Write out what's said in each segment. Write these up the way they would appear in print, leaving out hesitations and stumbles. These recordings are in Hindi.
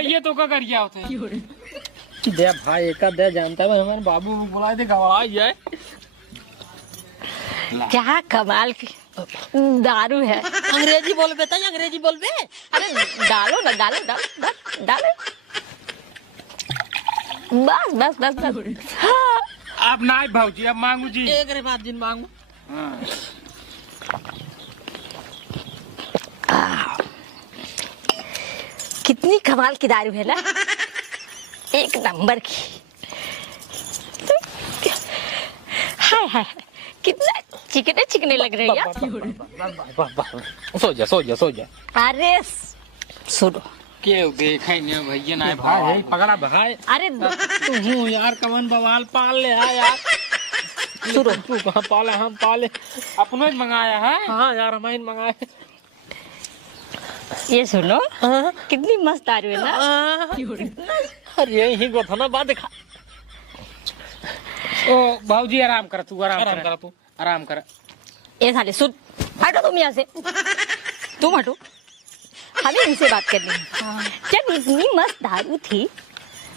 ये तो क्या कर गया होते दे भाई एक दे जानता है हमारे बाबू बुलाए थे गवा जाए। क्या कमाल की दारू है। अंग्रेजी बोल बेटा अंग्रेजी बोल बे। अरे डालो ना डालो डालो डालो बस बस बस बस। आप ना भाजी अब मांगू जी एक रे बात दिन मांगू। कितनी कमाल की दारू है ना, एक नंबर की। हाय हाय कितना चिकने चिकने लग रहे हैं यार। सो जा। अरे सुनो के देखा ही नहीं भैया ना भाई यही पकड़ा भाई। अरे तू यार कवन बवाल पाल ले यार। सुनो तू कहाँ पाला हम पाले अपनों ही मंगाया है। हाँ यार हमारे मंगाए। ये सुनो कितनी मस्त दारू है ना। अरे यही को था ना बात दिखा। ओ भाजी आराम कर तू आराम कर तू आराम कर। ये साले सुन हटो तुम यहाँ से, तुम हटो, हमें इनसे बात करनी है। जब इतनी मस्त दारू थी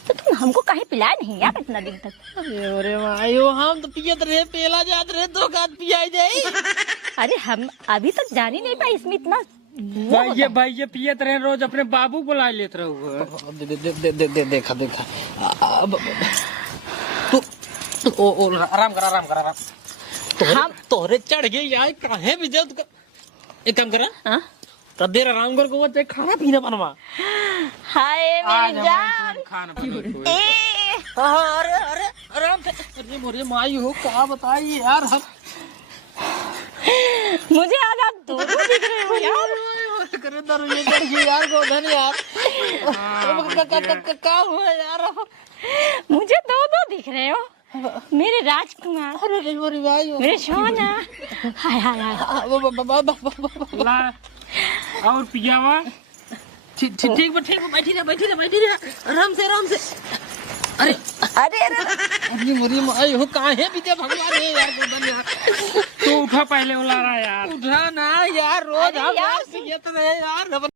तो तुम हमको काहे पिलाया नहीं यार इतना दिन तक। अरे भाई हम तो पियत रहे पेला जात रहे दो गात पियाई जाई। अरे हम अभी तक जान ही नहीं पाए इसमें इतना भाई पियत रहे रोज अपने बाबू बुला लेते रहो। देखा तू आराम कर। हम तोरे चढ़ गए यार काहे भी दे। एक काम करा तो देर आराम कर को ते खाना पीना बनवा। हाय मेरी जान। खाना अरे अरे आराम से। अरे मोरे माई हो क्या बताई यार हम। मुझे आज आप दोनों दिख रहे हो यार। करे दर ये चढ़ गई यार गोधन यार। क्या हुआ यार। मुझे दो दिख रहे हो मेरे राजकुमार। अरे मोरे भाई मेरे सोना। हाय हाय हाय और पियावा ठीक बैठी रहे आराम से। अरे अरे मोरी माई हो काहे बीते भगवान है यार गोधन यार। तू उठा पहले उला रहा यार। उठा ना यार रोज हम यार पियत रहे यार।